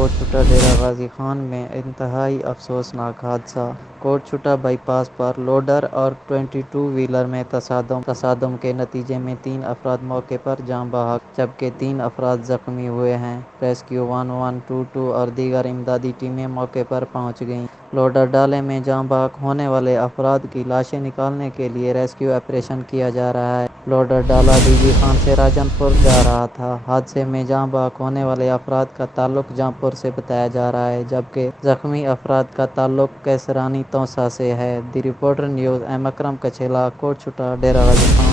कोटछुटा डेरा गाजी खान में इंतहाई अफसोसनाक हादसा। कोटछुटा बाईपास पर लोडर और 22 व्हीलर में तसादम के नतीजे में 3 अफराद मौके पर जान बहक जबकि 3 अफराद जख्मी हुए हैं। रेस्क्यू 1122 और दीगर इमदादी टीमें मौके पर पहुंच गईं। लोडर डाले में जान बहक होने वाले अफराद की लाशें निकालने के लिए रेस्क्यू ऑपरेशन किया जा रहा है। लोडर डाला डीजी खान से राजनपुर जा रहा था। हादसे में जान बहक होने वाले अफराद का ताल्लुक जौनपुर से बताया जा रहा है जबकि जख्मी अफराद का ताल्लुक कैसरानी तौसा से है। The reporter news M Akram Kachhela, Kotchutta, Dera Ghazi Khan.